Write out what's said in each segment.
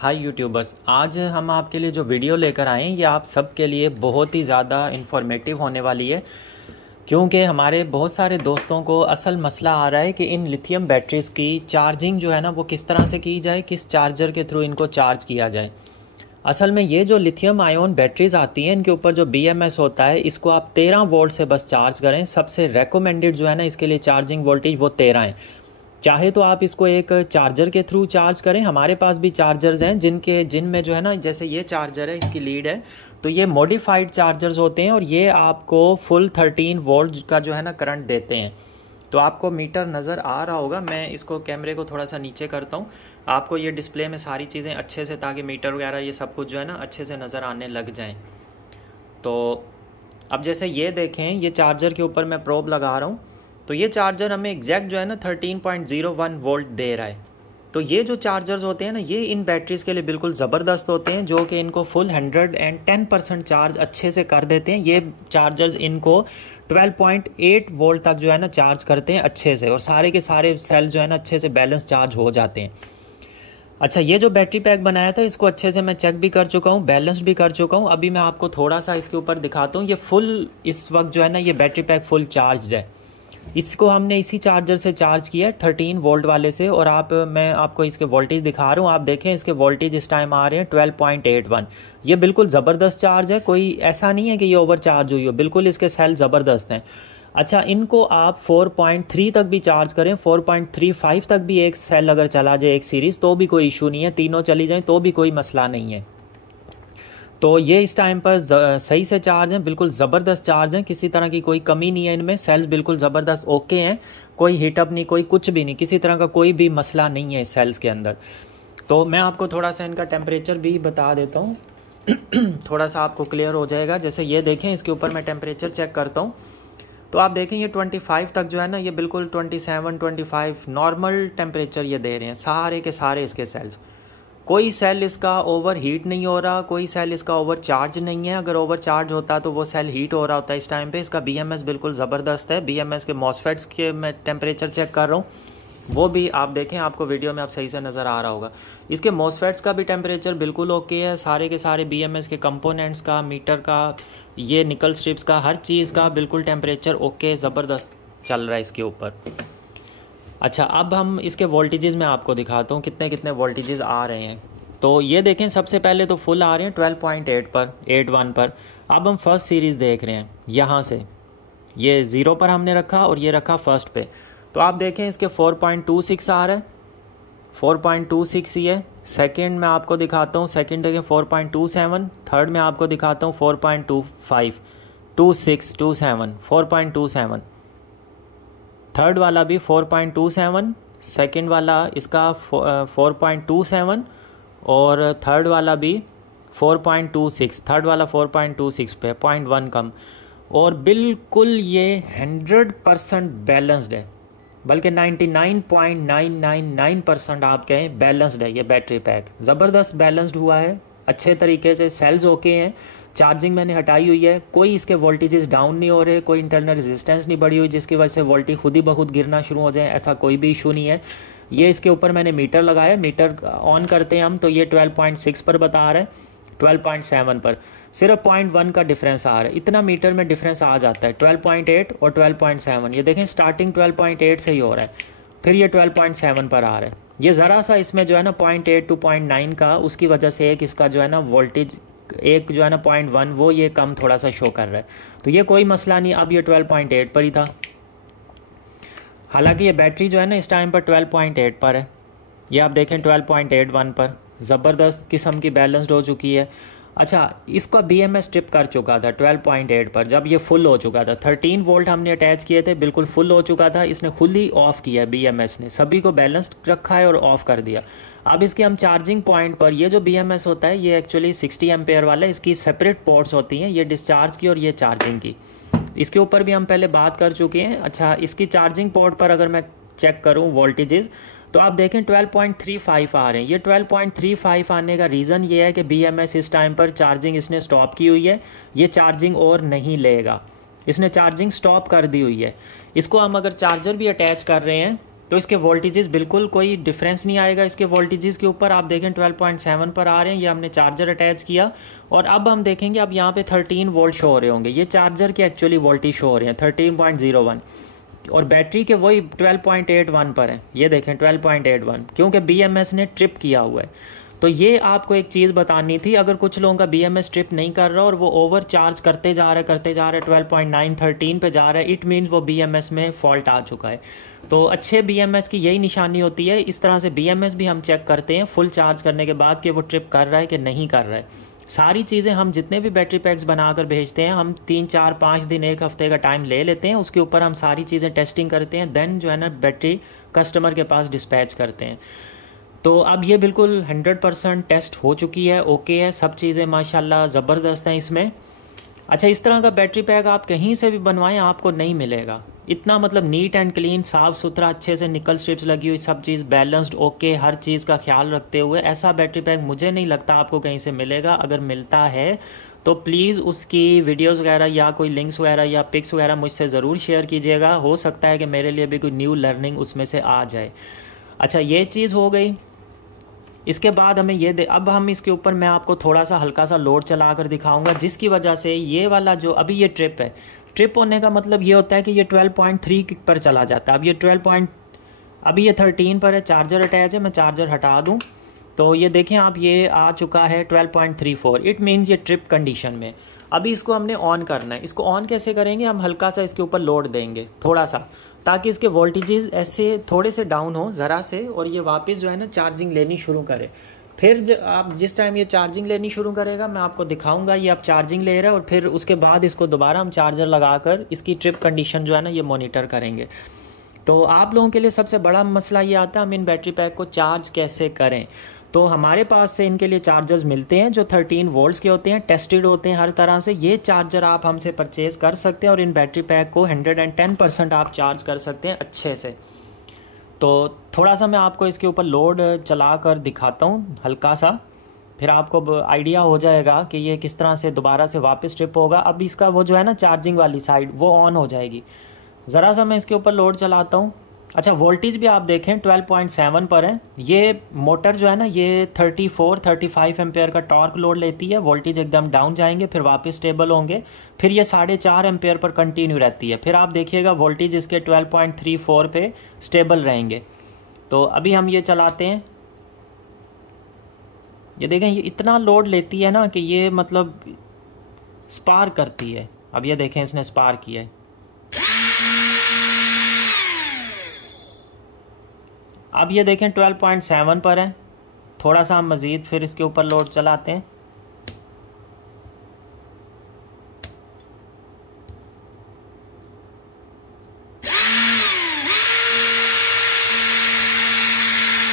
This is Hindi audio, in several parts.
हाय यूट्यूबर्स, आज हम आपके लिए जो वीडियो लेकर आए हैं ये आप सब के लिए बहुत ही ज़्यादा इन्फॉर्मेटिव होने वाली है। क्योंकि हमारे बहुत सारे दोस्तों को असल मसला आ रहा है कि इन लिथियम बैटरीज़ की चार्जिंग जो है ना वो किस तरह से की जाए, किस चार्जर के थ्रू इनको चार्ज किया जाए। असल में ये जो लिथियम आयोन बैटरीज़ आती हैं इनके ऊपर जो BMS होता है इसको आप 13 वोल्ट से बस चार्ज करें। सबसे रेकमेंडेड जो है ना इसके लिए चार्जिंग वोल्टेज वो 13 है। चाहे तो आप इसको एक चार्जर के थ्रू चार्ज करें। हमारे पास भी चार्जर्स हैं जिनमें जो है ना, जैसे ये चार्जर है, इसकी लीड है, तो ये मॉडिफाइड चार्जर्स होते हैं और ये आपको फुल 13 वोल्ट का जो है ना करंट देते हैं। तो आपको मीटर नज़र आ रहा होगा। मैं इसको कैमरे को थोड़ा सा नीचे करता हूँ, आपको ये डिस्प्ले में सारी चीज़ें अच्छे से, ताकि मीटर वगैरह ये सब कुछ जो है ना अच्छे से नज़र आने लग जाएँ। तो अब जैसे ये देखें, ये चार्जर के ऊपर मैं प्रोब लगा रहा हूँ, तो ये चार्जर हमें एग्जैक्ट जो है ना 13.01 वोल्ट दे रहा है। तो ये जो चार्जर्स होते हैं ना ये इन बैटरीज़ के लिए बिल्कुल ज़बरदस्त होते हैं, जो कि इनको फुल 110% चार्ज अच्छे से कर देते हैं। ये चार्जर्स इनको 12.8 वोल्ट तक जो है ना चार्ज करते हैं अच्छे से, और सारे के सारे सेल जो है ना अच्छे से बैलेंस चार्ज हो जाते हैं। अच्छा, ये जो बैटरी पैक बनाया था इसको अच्छे से मैं चेक भी कर चुका हूँ, बैलेंस भी कर चुका हूँ। अभी मैं आपको थोड़ा सा इसके ऊपर दिखाता हूँ। ये फुल इस वक्त जो है ना ये बैटरी पैक फुल चार्ज है। इसको हमने इसी चार्जर से चार्ज किया है 13 वोल्ट वाले से। और मैं आपको इसके वोल्टेज दिखा रहा हूँ, आप देखें इसके वोल्टेज इस टाइम आ रहे हैं 12.81। ये बिल्कुल ज़बरदस्त चार्ज है, कोई ऐसा नहीं है कि ये ओवर चार्ज हुई हो, बिल्कुल इसके सेल ज़बरदस्त हैं। अच्छा, इनको आप 4.3 तक भी चार्ज करें, 4.35 तक भी एक सेल अगर चला जाए एक सीरीज़ तो भी कोई इशू नहीं है, तीनों चली जाएँ तो भी कोई मसला नहीं है। तो ये इस टाइम पर सही से चार्ज हैं, बिल्कुल ज़बरदस्त चार्ज हैं, किसी तरह की कोई कमी नहीं है इनमें। सेल्स बिल्कुल ज़बरदस्त ओके हैं, कोई हीटअप नहीं, कोई कुछ भी नहीं, किसी तरह का कोई भी मसला नहीं है इस सेल्स के अंदर। तो मैं आपको थोड़ा सा इनका टेम्परेचर भी बता देता हूँ थोड़ा सा आपको क्लियर हो जाएगा। जैसे ये देखें, इसके ऊपर मैं टेम्परेचर चेक करता हूँ तो आप देखें ये 25 तक जो है ना ये बिल्कुल 27 25 नॉर्मल टेम्परेचर ये दे रहे हैं सारे के सारे इसके सेल्स। कोई सेल इसका ओवर हीट नहीं हो रहा, कोई सेल इसका ओवर चार्ज नहीं है। अगर ओवर चार्ज होता तो वो सेल हीट हो रहा होता है इस टाइम पे। इसका BMS बिल्कुल ज़बरदस्त है। BMS के MOSFETs के मैं टेम्परेचर चेक कर रहा हूँ, वो भी आप देखें, आपको वीडियो में आप सही से नज़र आ रहा होगा। इसके MOSFETs का भी टेम्परेचर बिल्कुल ओके है। सारे के सारे BMS के कंपोनेंट्स का, मीटर का, ये निकल स्ट्रिप्स का, हर चीज़ का बिल्कुल टेम्परेचर ओके ज़बरदस्त चल रहा है इसके ऊपर। अच्छा, अब हम इसके वोल्टेजेस में आपको दिखाता हूँ कितने कितने वोल्टेजेस आ रहे हैं। तो ये देखें, सबसे पहले तो फुल आ रहे हैं 12.8 पर, 81 पर। अब हम फर्स्ट सीरीज़ देख रहे हैं, यहाँ से ये 0 पर हमने रखा और ये रखा फर्स्ट पे। तो आप देखें इसके 4.26 आ रहा है, 4.26 ही है। सेकेंड में आपको दिखाता हूँ, सेकेंड देखें 4.27, थर्ड में आपको दिखाता हूँ 4.25, 26, 27, 4.27। थर्ड वाला भी 4.27, सेकेंड वाला इसका 4.27 और थर्ड वाला भी 4.26, थर्ड वाला 4.26 पे 0.1 कम। और बिल्कुल ये 100% बैलेंस्ड है, बल्कि 99.999% आप कहें बैलेंस्ड है। ये बैटरी पैक ज़बरदस्त बैलेंस्ड हुआ है अच्छे तरीके से। सेल्स ओके हैं, चार्जिंग मैंने हटाई हुई है, कोई इसके वोल्टेजेस डाउन नहीं हो रहे, कोई इंटरनल रेजिस्टेंस नहीं बढ़ी हुई जिसकी वजह से वोल्टेज खुद ही बहुत गिरना शुरू हो जाए, ऐसा कोई भी इशू नहीं है। ये इसके ऊपर मैंने मीटर लगाया, मीटर ऑन करते हैं हम तो ये 12.6 पर बता रहा है, 12.7 पर सिर्फ 0.1 का डिफरेंस आ रहा है। इतना मीटर में डिफरेंस आ जाता है, 12.8 और 12.7। ये देखें स्टार्टिंग 12.8 से ही हो रहा है, फिर ये 12.7 पर आ रहा है। ये ज़रा सा इसमें जो है ना 0.8 to 0.9 का, उसकी वजह से एक इसका जो है ना वोल्टेज एक जो है ना 0.1 वो ये कम थोड़ा सा शो कर रहा है। तो ये कोई मसला नहीं, अब ये 12.8 पर ही था। हालांकि ये बैटरी जो है ना इस टाइम पर 12.8 पर है। ये आप देखें 12.81 पर ज़बरदस्त किस्म की बैलेंस्ड हो चुकी है। अच्छा, इसका BMS ट्रिप कर चुका था 12.8 पर, जब ये फुल हो चुका था। 13 वोल्ट हमने अटैच किए थे, बिल्कुल फुल हो चुका था, इसने खुद ही ऑफ़ किया BMS ने, सभी को बैलेंस्ड रखा है और ऑफ़ कर दिया। अब इसके हम चार्जिंग पॉइंट पर, ये जो BMS होता है ये एक्चुअली 60 एम्पेयर वाला है, इसकी सेपरेट पोर्ट्स होती हैं, ये डिस्चार्ज की और ये चार्जिंग की। इसके ऊपर भी हम पहले बात कर चुके हैं। अच्छा, इसकी चार्जिंग पोर्ट पर अगर मैं चेक करूँ वोल्टेजेस तो आप देखें 12.35 आ रहे हैं। ये 12.35 आने का रीज़न ये है कि BMS इस टाइम पर चार्जिंग इसने स्टॉप की हुई है, ये चार्जिंग और नहीं लेगा, इसने चार्जिंग स्टॉप कर दी हुई है। इसको हम अगर चार्जर भी अटैच कर रहे हैं तो इसके वोल्टेजेस बिल्कुल कोई डिफरेंस नहीं आएगा इसके वोल्टेजेस के ऊपर। आप देखें 12.7 पर आ रहे हैं, ये हमने चार्जर अटैच किया और अब हम देखेंगे अब यहाँ पे 13 वोल्ट शो हो रहे होंगे, ये चार्जर के एक्चुअली वोल्टेज शो हो रहे हैं 13.01 और बैटरी के वही 12.81 पर है। ये देखें 12.81 क्योंकि BMS ने ट्रिप किया हुआ है। तो ये आपको एक चीज़ बतानी थी, अगर कुछ लोगों का BMS ट्रिप नहीं कर रहा और वो ओवर चार्ज करते जा रहे 12.9 13 पे जा रहा है, इट मीन्स वो BMS में फॉल्ट आ चुका है। तो अच्छे BMS की यही निशानी होती है, इस तरह से BMS भी हम चेक करते हैं फुल चार्ज करने के बाद कि वो ट्रिप कर रहा है कि नहीं कर रहा है। सारी चीज़ें हम जितने भी बैटरी पैक्स बनाकर भेजते हैं हम 3 4 5 दिन 1 हफ्ते का टाइम ले लेते हैं, उसके ऊपर हम सारी चीज़ें टेस्टिंग करते हैं, देन जो है ना बैटरी कस्टमर के पास डिस्पैच करते हैं। तो अब ये बिल्कुल 100% टेस्ट हो चुकी है, ओके है, सब चीज़ें माशाल्लाह ज़बरदस्त हैं इसमें। अच्छा, इस तरह का बैटरी पैक आप कहीं से भी बनवाएं आपको नहीं मिलेगा, इतना मतलब नीट एंड क्लीन, साफ़ सुथरा, अच्छे से निकल स्ट्रिप्स लगी हुई, सब चीज़ बैलेंस्ड, ओके, हर चीज़ का ख्याल रखते हुए ऐसा बैटरी पैक मुझे नहीं लगता आपको कहीं से मिलेगा। अगर मिलता है तो प्लीज़ उसकी वीडियोज़ वगैरह या कोई लिंक्स वगैरह या पिक्स वगैरह मुझसे ज़रूर शेयर कीजिएगा, हो सकता है कि मेरे लिए भी कोई न्यू लर्निंग उसमें से आ जाए। अच्छा, ये चीज़ हो गई। इसके बाद हमें ये अब हम इसके ऊपर मैं आपको थोड़ा सा हल्का सा लोड चला कर दिखाऊंगा, जिसकी वजह से ये वाला जो अभी ये ट्रिप है, ट्रिप होने का मतलब ये होता है कि ये 12.3 पर चला जाता है। अब ये अभी ये 13 पर है, चार्जर अटैच है, मैं चार्जर हटा दूं तो ये देखें आप, ये आ चुका है 12.34, इट मीन्स ये ट्रिप कंडीशन में। अभी इसको हमने ऑन करना है। इसको ऑन कैसे करेंगे, हम हल्का सा इसके ऊपर लोड देंगे थोड़ा सा, ताकि इसके वोल्टेजेस ऐसे थोड़े से डाउन हो ज़रा से और ये वापस जो है ना चार्जिंग लेनी शुरू करे। फिर आप जिस टाइम ये चार्जिंग लेनी शुरू करेगा मैं आपको दिखाऊंगा ये आप चार्जिंग ले रहा है और फिर उसके बाद इसको दोबारा हम चार्जर लगाकर इसकी ट्रिप कंडीशन जो है ना ये मॉनिटर करेंगे। तो आप लोगों के लिए सबसे बड़ा मसला ये आता है हम इन बैटरी पैक को चार्ज कैसे करें। तो हमारे पास से इनके लिए चार्जर्स मिलते हैं जो 13 वोल्ट्स के होते हैं, टेस्टेड होते हैं हर तरह से। ये चार्जर आप हमसे परचेज़ कर सकते हैं और इन बैटरी पैक को 110% आप चार्ज कर सकते हैं अच्छे से। तो थोड़ा सा मैं आपको इसके ऊपर लोड चला कर दिखाता हूँ हल्का सा, फिर आपको आइडिया हो जाएगा कि ये किस तरह से दोबारा से वापस ट्रिप होगा। अब इसका वो जो है ना चार्जिंग वाली साइड वो ऑन हो जाएगी। ज़रा सा मैं इसके ऊपर लोड चलाता हूँ। अच्छा, वोल्टेज भी आप देखें 12.7 पर है। ये मोटर जो है ना ये 34-35 एम्पेयर का टॉर्क लोड लेती है, वोल्टेज एकदम डाउन जाएंगे फिर वापस स्टेबल होंगे, फिर ये 4.5 एम्पेयर पर कंटिन्यू रहती है, फिर आप देखिएगा वोल्टेज इसके 12.34 पे स्टेबल रहेंगे। तो अभी हम ये चलाते हैं, ये देखें ये इतना लोड लेती है ना कि ये मतलब स्पार्क करती है। अब ये देखें इसने स्पार्क किया है। अब ये देखें 12.7 पर है। थोड़ा सा हम मज़ीद फिर इसके ऊपर लोड चलाते हैं।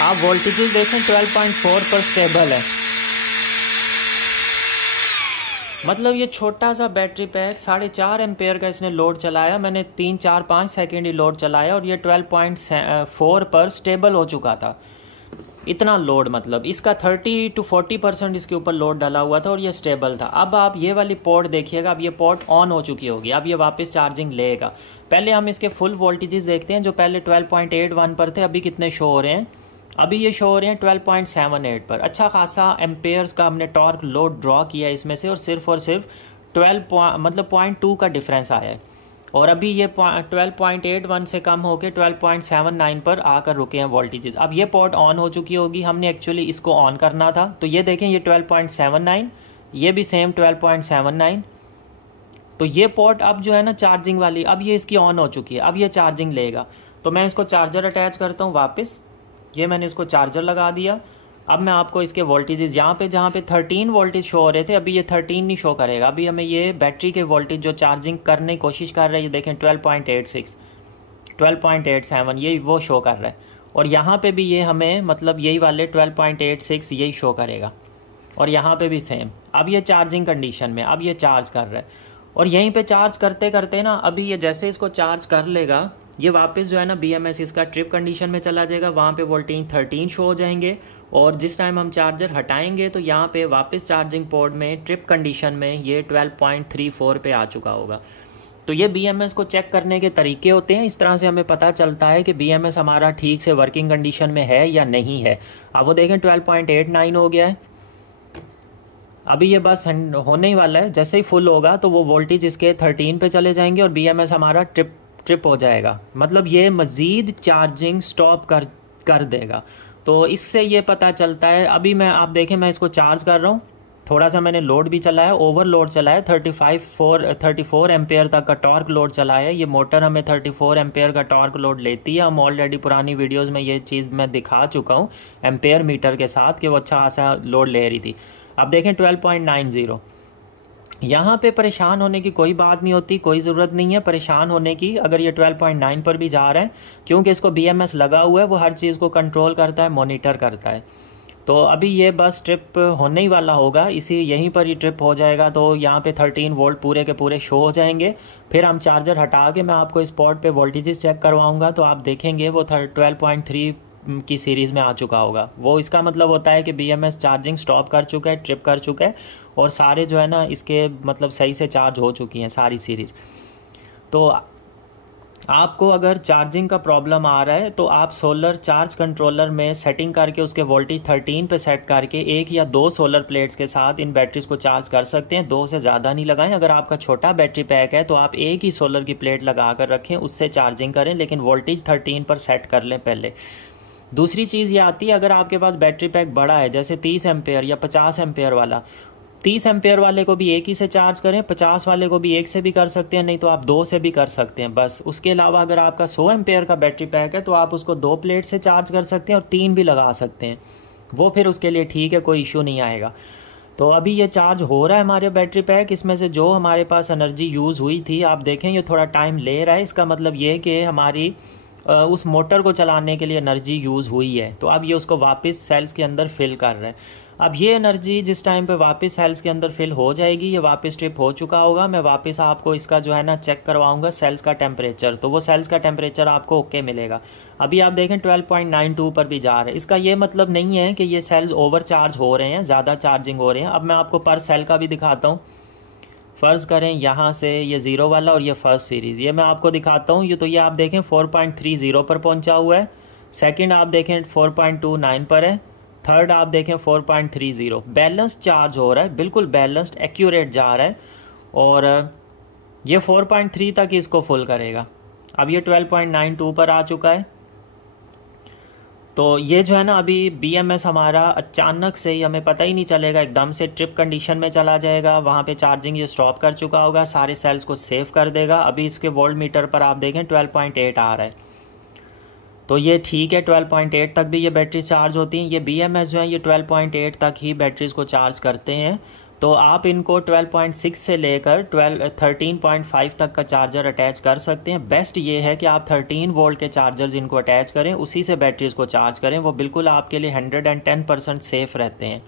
आप वोल्टेज देखें 12.4 पर स्टेबल है। मतलब ये छोटा सा बैटरी पैक 4.5 एम्पेयर का इसने लोड चलाया, मैंने 3 4 5 सेकेंड ही लोड चलाया और ये 12.4 पर स्टेबल हो चुका था। इतना लोड मतलब इसका 30-40% इसके ऊपर लोड डाला हुआ था और ये स्टेबल था। अब आप ये वाली पोर्ट देखिएगा, अब ये पोर्ट ऑन हो चुकी होगी, अब ये वापस चार्जिंग लेगा। पहले हम इसके फुल वोल्टेजेस देखते हैं जो पहले 12.81 पर थे, अभी कितने शो हो रहे हैं। अभी ये शो हो रहे हैं 12.78 पर। अच्छा खासा एम्पेयर्स का हमने टॉर्क लोड ड्रॉ किया इसमें से और सिर्फ 0.2 का डिफरेंस आया है। और अभी ये 12.81 से कम होकर 12.79 पर आकर रुके हैं वोल्टेजेस। अब ये पोर्ट ऑन हो चुकी होगी, हमने एक्चुअली इसको ऑन करना था। तो ये देखें ये 12.79, ये भी सेम 12.79। तो ये पोर्ट अब जो है ना चार्जिंग वाली, अब ये इसकी ऑन हो चुकी है, अब ये चार्जिंग लेगा। तो मैं इसको चार्जर अटैच करता हूँ वापस। ये मैंने इसको चार्जर लगा दिया। अब मैं आपको इसके वोल्टेजेस यहाँ पे जहाँ पे 13 वोल्टेज शो हो रहे थे, अभी ये 13 नहीं शो करेगा। अभी हमें ये बैटरी के वोल्टेज जो चार्जिंग करने की कोशिश कर रहे हैं, ये देखें 12.86 12.87 ये वो शो कर रहा है। और यहाँ पे भी ये हमें मतलब यही वाले 12.86 यही शो करेगा और यहाँ पे भी सेम। अब ये चार्जिंग कंडीशन में, अब ये चार्ज कर रहा है और यहीं पे चार्ज करते करते ना अभी ये जैसे इसको चार्ज कर लेगा, ये वापस जो है ना BMS इसका ट्रिप कंडीशन में चला जाएगा। वहाँ पे वोल्टेज 13 शो हो जाएंगे और जिस टाइम हम चार्जर हटाएंगे तो यहाँ पे वापस चार्जिंग पोर्ट में ट्रिप कंडीशन में ये 12.34 पे आ चुका होगा। तो ये BMS को चेक करने के तरीके होते हैं। इस तरह से हमें पता चलता है कि BMS हमारा ठीक से वर्किंग कंडीशन में है या नहीं है। अब वो देखें 12.89 हो गया है। अभी ये बस होने ही वाला है, जैसे ही फुल होगा तो वो वोल्टेज इसके 13 पे चले जाएंगे और BMS हमारा ट्रिप हो जाएगा, मतलब ये मज़ीद चार्जिंग स्टॉप कर देगा। तो इससे ये पता चलता है। अभी मैं आप देखें मैं इसको चार्ज कर रहा हूँ, थोड़ा सा मैंने लोड भी चलाया, ओवरलोड चलाया, 34 एम्पेयर तक का टॉर्क लोड चलाया। ये मोटर हमें 34 एम्पेयर का टॉर्क लोड लेती है। हम ऑलरेडी पुरानी वीडियोस में ये चीज़ मैं दिखा चुका हूँ एम्पेयर मीटर के साथ कि वो अच्छा खासा लोड ले रही थी। अब देखें 12.90। यहाँ पे परेशान होने की कोई बात नहीं होती, कोई ज़रूरत नहीं है परेशान होने की अगर ये 12.9 पर भी जा रहा है, क्योंकि इसको BMS लगा हुआ है, वो हर चीज़ को कंट्रोल करता है, मॉनिटर करता है। तो अभी ये बस ट्रिप होने ही वाला होगा, यहीं पर ही ट्रिप हो जाएगा। तो यहाँ पे 13 वोल्ट पूरे के पूरे शो हो जाएंगे। फिर हम चार्जर हटा के मैं आपको स्पॉट पे वोल्टेजेस चेक करवाऊँगा, तो आप देखेंगे वो 12.3 की सीरीज़ में आ चुका होगा। वो इसका मतलब होता है कि BMS चार्जिंग स्टॉप कर चुका है, ट्रिप कर चुका है, और सारे जो है ना इसके मतलब सही से चार्ज हो चुकी हैं सारी सीरीज़। तो आपको अगर चार्जिंग का प्रॉब्लम आ रहा है तो आप सोलर चार्ज कंट्रोलर में सेटिंग करके उसके वोल्टेज 13 पे सेट करके 1 या 2 सोलर प्लेट्स के साथ इन बैटरीज़ को चार्ज कर सकते हैं। 2 से ज़्यादा नहीं लगाएं। अगर आपका छोटा बैटरी पैक है तो आप एक ही सोलर की प्लेट लगा कर रखें, उससे चार्जिंग करें, लेकिन वोल्टेज 13 पर सेट कर लें पहले। दूसरी चीज़ ये आती है, अगर आपके पास बैटरी पैक बड़ा है जैसे 30 एम्पेयर या 50 एम्पेयर वाला, 30 एम्पेयर वाले को भी एक ही से चार्ज करें, 50 वाले को भी एक से भी कर सकते हैं, नहीं तो आप 2 से भी कर सकते हैं बस। उसके अलावा अगर आपका 100 एम्पेयर का बैटरी पैक है तो आप उसको 2 प्लेट से चार्ज कर सकते हैं और 3 भी लगा सकते हैं, वो फिर उसके लिए ठीक है, कोई इशू नहीं आएगा। तो अभी ये चार्ज हो रहा है हमारे बैटरी पैक, इसमें से जो हमारे पास एनर्जी यूज़ हुई थी आप देखें ये थोड़ा टाइम ले रहा है। इसका मतलब ये कि हमारी उस मोटर को चलाने के लिए एनर्जी यूज़ हुई है, तो अब ये उसको वापस सेल्स के अंदर फिल कर रहा है। अब ये एनर्जी जिस टाइम पे वापस सेल्स के अंदर फिल हो जाएगी, ये वापस ट्रिप हो चुका होगा, मैं वापस आपको इसका जो है ना चेक करवाऊंगा सेल्स का टेम्परेचर, तो वो सेल्स का टेम्परेचर आपको ओके मिलेगा। अभी आप देखें 12.92 पर भी जा रहे हैं। इसका ये मतलब नहीं है कि ये सेल्स ओवर चार्ज हो रहे हैं, ज़्यादा चार्जिंग हो रहे हैं। अब मैं आपको पर सेल का भी दिखाता हूँ। फ़र्ज़ करें यहाँ से ये 0 वाला और ये फर्स्ट सीरीज़, ये मैं आपको दिखाता हूँ। ये आप देखें 4.30 पर पहुँचा हुआ है, सेकंड आप देखें 4.29 पर है, थर्ड आप देखें 4.30। बैलेंस चार्ज हो रहा है, बिल्कुल बैलेंस्ड एक्यूरेट जा रहा है, और ये 4.3 तक इसको फुल करेगा। अब ये 12.92 पर आ चुका है। तो ये जो है ना अभी BMS हमारा अचानक से ही, हमें पता ही नहीं चलेगा, एकदम से ट्रिप कंडीशन में चला जाएगा, वहाँ पे चार्जिंग ये स्टॉप कर चुका होगा, सारे सेल्स को सेव कर देगा। अभी इसके वोल्ट मीटर पर आप देखें 12.8 आ रहा है, तो ये ठीक है, 12.8 तक भी ये बैटरी चार्ज होती हैं। ये BMS जो है ये 12.8 तक ही बैटरीज़ को चार्ज करते हैं। तो आप इनको 12.6 से लेकर 13.5 तक का चार्जर अटैच कर सकते हैं। बेस्ट ये है कि आप 13 वोल्ट के चार्जर्स इनको अटैच करें, उसी से बैटरीज़ को चार्ज करें, वो बिल्कुल आपके लिए 110% सेफ़ रहते हैं।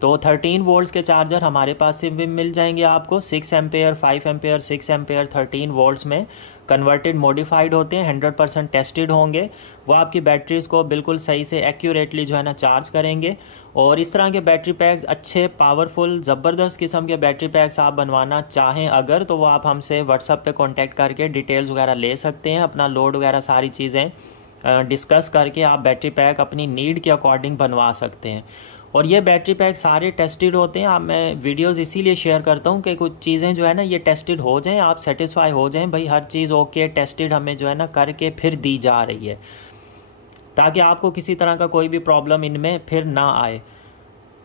तो 13 वोल्ट्स के चार्जर हमारे पास से भी मिल जाएंगे आपको। 6 एम्पेयर, 5 एम्पेयर, 6 एम्पेयर 13 वोल्ट्स में कन्वर्टेड मॉडिफाइड होते हैं, 100% टेस्टेड होंगे। वो आपकी बैटरीज़ को बिल्कुल सही से एक्यूरेटली जो है ना चार्ज करेंगे। और इस तरह के बैटरी पैक्स, अच्छे पावरफुल ज़बरदस्त किस्म के बैटरी पैक्स आप बनवाना चाहें अगर, तो वो आप हमसे व्हाट्सएप पे कांटेक्ट करके डिटेल्स वगैरह ले सकते हैं, अपना लोड वगैरह सारी चीज़ें डिस्कस करके आप बैटरी पैक अपनी नीड के अकॉर्डिंग बनवा सकते हैं। और ये बैटरी पैक सारे टेस्टेड होते हैं। मैं वीडियोस इसीलिए शेयर करता हूँ कि कुछ चीज़ें जो है ना ये टेस्टेड हो जाएं, आप सेटिस्फाई हो जाएं, भाई हर चीज़ ओके टेस्टेड हमें जो है ना करके फिर दी जा रही है, ताकि आपको किसी तरह का कोई भी प्रॉब्लम इनमें फिर ना आए।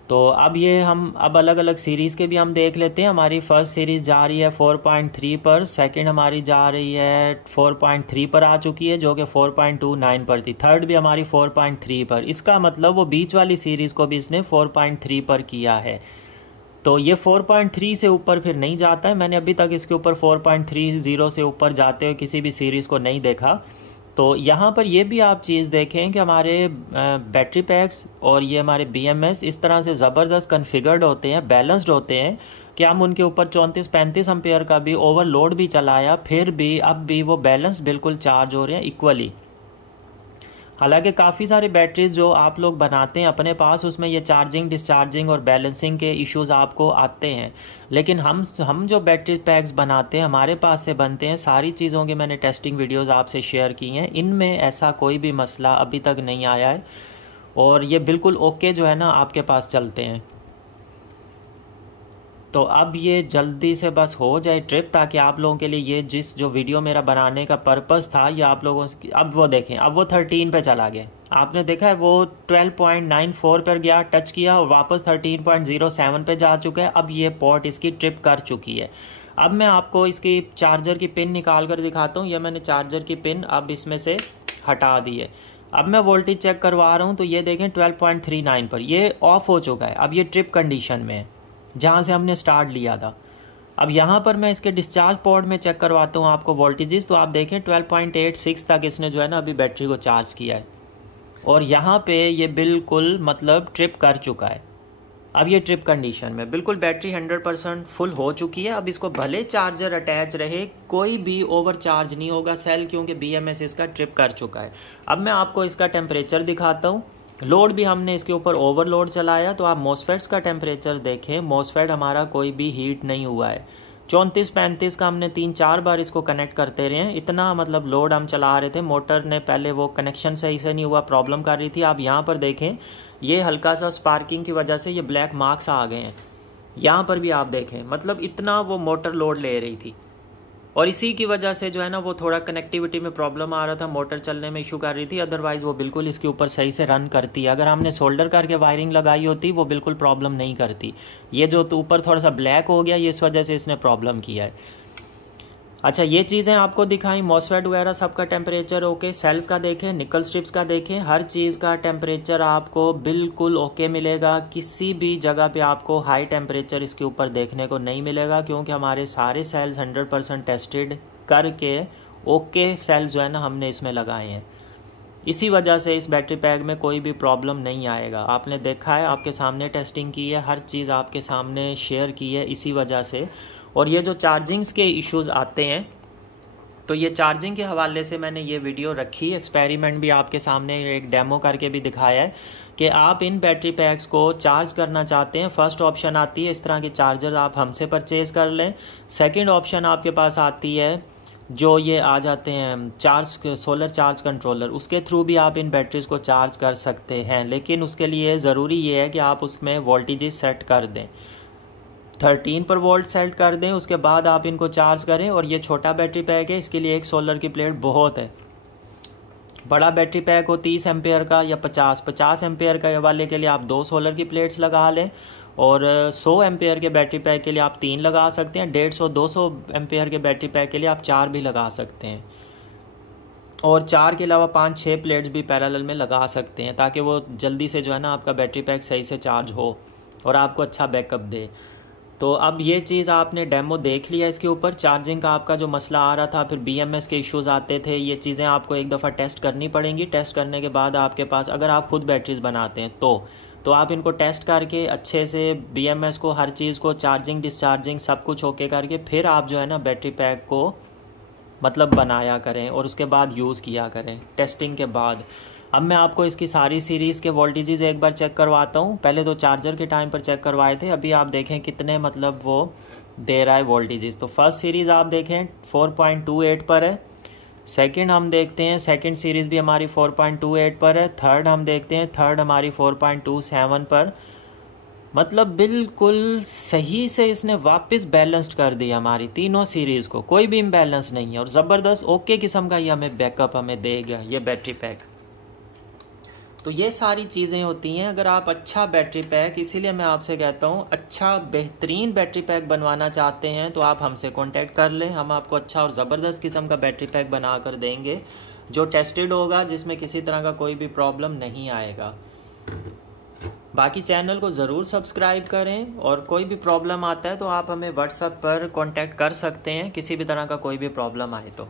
तो अब ये हम अलग अलग सीरीज़ के भी हम देख लेते हैं। हमारी फ़र्स्ट सीरीज़ जा रही है 4.3 पर, सेकंड हमारी जा रही है 4.3 पर आ चुकी है, जो कि 4.29 पर थी, थर्ड भी हमारी 4.3 पर। इसका मतलब वो बीच वाली सीरीज़ को भी इसने 4.3 पर किया है। तो ये 4.3 से ऊपर फिर नहीं जाता है। मैंने अभी तक इसके ऊपर 4.30 से ऊपर जाते हुए किसी भी सीरीज़ को नहीं देखा। तो यहाँ पर ये भी आप चीज़ देखें कि हमारे बैटरी पैक्स और ये हमारे BMS इस तरह से ज़बरदस्त कन्फिगर्ड होते हैं, बैलेंस्ड होते हैं कि हम उनके ऊपर 34-35 एम्पेयर का भी ओवरलोड भी चलाया, फिर भी अब भी वो बैलेंस बिल्कुल चार्ज हो रहे हैं इक्वली। हालांकि काफ़ी सारी बैटरीज जो आप लोग बनाते हैं अपने पास, उसमें ये चार्जिंग, डिस्चार्जिंग और बैलेंसिंग के इश्यूज़ आपको आते हैं। लेकिन हम जो बैटरी पैक्स बनाते हैं, हमारे पास से बनते हैं, सारी चीज़ों के मैंने टेस्टिंग वीडियोज़ आपसे शेयर की हैं, इनमें ऐसा कोई भी मसला अभी तक नहीं आया है और ये बिल्कुल ओके जो है ना आपके पास चलते हैं। तो अब ये जल्दी से बस हो जाए ट्रिप, ताकि आप लोगों के लिए ये जो वीडियो मेरा बनाने का पर्पस था ये आप लोगों की, अब वो देखें, अब वो 13 पे चला गया। आपने देखा है वो 12.94 पर गया, टच किया और वापस 13.07 पे जा चुका है। अब ये पोर्ट इसकी ट्रिप कर चुकी है। अब मैं आपको इसकी चार्जर की पिन निकाल कर दिखाता हूँ। यह मैंने चार्जर की पिन अब इसमें से हटा दी है। अब मैं वोल्टेज चेक करवा रहा हूँ तो ये देखें 12.39 पर ये ऑफ हो चुका है। अब ये ट्रिप कंडीशन में है जहाँ से हमने स्टार्ट लिया था। अब यहाँ पर मैं इसके डिस्चार्ज पोर्ट में चेक करवाता हूँ आपको वोल्टेजेस, तो आप देखें 12.86 तक इसने जो है ना अभी बैटरी को चार्ज किया है और यहाँ पे ये बिल्कुल मतलब ट्रिप कर चुका है। अब ये ट्रिप कंडीशन में बिल्कुल बैटरी 100% फुल हो चुकी है। अब इसको भले चार्जर अटैच रहे, कोई भी ओवर चार्ज नहीं होगा सेल, क्योंकि BMS इसका ट्रिप कर चुका है। अब मैं आपको इसका टेम्परेचर दिखाता हूँ। लोड भी हमने इसके ऊपर ओवरलोड चलाया, तो आप मॉसफेट्स का टेम्परेचर देखें, मॉसफेट हमारा कोई भी हीट नहीं हुआ है। 34-35 का हमने 3-4 बार इसको कनेक्ट करते रहे हैं, इतना मतलब लोड हम चला रहे थे। मोटर ने पहले वो कनेक्शन सही से नहीं हुआ, प्रॉब्लम कर रही थी। आप यहाँ पर देखें, ये हल्का सा स्पार्किंग की वजह से ये ब्लैक मार्क्स आ गए हैं। यहाँ पर भी आप देखें, मतलब इतना वो मोटर लोड ले रही थी और इसी की वजह से जो है ना वो थोड़ा कनेक्टिविटी में प्रॉब्लम आ रहा था, मोटर चलने में इशू कर रही थी। अदरवाइज़ वो बिल्कुल इसके ऊपर सही से रन करती है। अगर हमने सोल्डर करके वायरिंग लगाई होती वो बिल्कुल प्रॉब्लम नहीं करती। ये जो तो ऊपर थोड़ा सा ब्लैक हो गया, ये इस वजह से इसने प्रॉब्लम किया है। अच्छा, ये चीज़ें आपको दिखाई, मॉसफेट वगैरह सबका टेम्परेचर ओके, सेल्स का देखें, निकल स्ट्रिप्स का देखें, हर चीज़ का टेम्परेचर आपको बिल्कुल ओके मिलेगा। किसी भी जगह पे आपको हाई टेम्परेचर इसके ऊपर देखने को नहीं मिलेगा, क्योंकि हमारे सारे सेल्स 100% टेस्टेड करके ओके सेल्स जो है ना हमने इसमें लगाए हैं। इसी वजह से इस बैटरी पैक में कोई भी प्रॉब्लम नहीं आएगा। आपने देखा है, आपके सामने टेस्टिंग की है, हर चीज़ आपके सामने शेयर की है इसी वजह से। और ये जो चार्जिंग्स के इश्यूज़ आते हैं, तो ये चार्जिंग के हवाले से मैंने ये वीडियो रखी, एक्सपेरिमेंट भी आपके सामने एक डेमो करके भी दिखाया है कि आप इन बैटरी पैक्स को चार्ज करना चाहते हैं। फर्स्ट ऑप्शन आती है इस तरह के चार्जर आप हमसे परचेज़ कर लें। सेकंड ऑप्शन आपके पास आती है जो ये आ जाते हैं सोलर चार्ज कंट्रोलर, उसके थ्रू भी आप इन बैटरीज़ को चार्ज कर सकते हैं। लेकिन उसके लिए ज़रूरी ये है कि आप उसमें वोल्टेजेस सेट कर दें, 13 पर वोल्ट सेट कर दें, उसके बाद आप इनको चार्ज करें। और ये छोटा बैटरी पैक है, इसके लिए एक सोलर की प्लेट बहुत है। बड़ा बैटरी पैक हो 30 एम्पेयर का या 50 एम्पेयर का वाले के लिए आप 2 सोलर की प्लेट्स लगा लें, और 100 एम्पेयर के बैटरी पैक के लिए आप 3 लगा सकते हैं। 150-200 एम्पेयर के बैटरी पैक के लिए आप 4 भी लगा सकते हैं, और 4 के अलावा 5-6 प्लेट्स भी पैरेलल में लगा सकते हैं, ताकि वो जल्दी से जो है ना आपका बैटरी पैक सही से चार्ज हो और आपको अच्छा बैकअप दे। तो अब ये चीज़ आपने डेमो देख लिया, इसके ऊपर चार्जिंग का आपका जो मसला आ रहा था, फिर BMS के इश्यूज़ आते थे, ये चीज़ें आपको एक दफ़ा टेस्ट करनी पड़ेंगी। टेस्ट करने के बाद आपके पास, अगर आप खुद बैटरीज बनाते हैं तो आप इनको टेस्ट करके अच्छे से BMS को, हर चीज़ को, चार्जिंग डिस्चार्जिंग सब कुछ ओके करके फिर आप जो है ना बैटरी पैक को मतलब बनाया करें और उसके बाद यूज़ किया करें टेस्टिंग के बाद। अब मैं आपको इसकी सारी सीरीज़ के वोल्टेजेस एक बार चेक करवाता हूँ। पहले तो चार्जर के टाइम पर चेक करवाए थे, अभी आप देखें कितने मतलब वो दे रहा है वोल्टेजेस। तो फर्स्ट सीरीज़ आप देखें 4.28 पर है। सेकंड हम देखते हैं, सेकंड सीरीज़ भी हमारी 4.28 पर है। थर्ड हम देखते हैं, थर्ड हमारी 4.27 पर। मतलब बिल्कुल सही से इसने वापस बैलेंस्ड कर दिया हमारी तीनों सीरीज़ को, कोई भी इम्बैलेंस नहीं है और ज़बरदस्त ओके किस्म का ये हमें बैकअप हमें देगा ये बैटरी पैक। तो ये सारी चीज़ें होती हैं अगर आप अच्छा बैटरी पैक, इसीलिए मैं आपसे कहता हूँ अच्छा बेहतरीन बैटरी पैक बनवाना चाहते हैं तो आप हमसे कांटेक्ट कर लें। हम आपको अच्छा और ज़बरदस्त किस्म का बैटरी पैक बना कर देंगे जो टेस्टेड होगा, जिसमें किसी तरह का कोई भी प्रॉब्लम नहीं आएगा। बाकी चैनल को ज़रूर सब्सक्राइब करें, और कोई भी प्रॉब्लम आता है तो आप हमें व्हाट्सएप पर कांटेक्ट कर सकते हैं, किसी भी तरह का कोई भी प्रॉब्लम आए तो।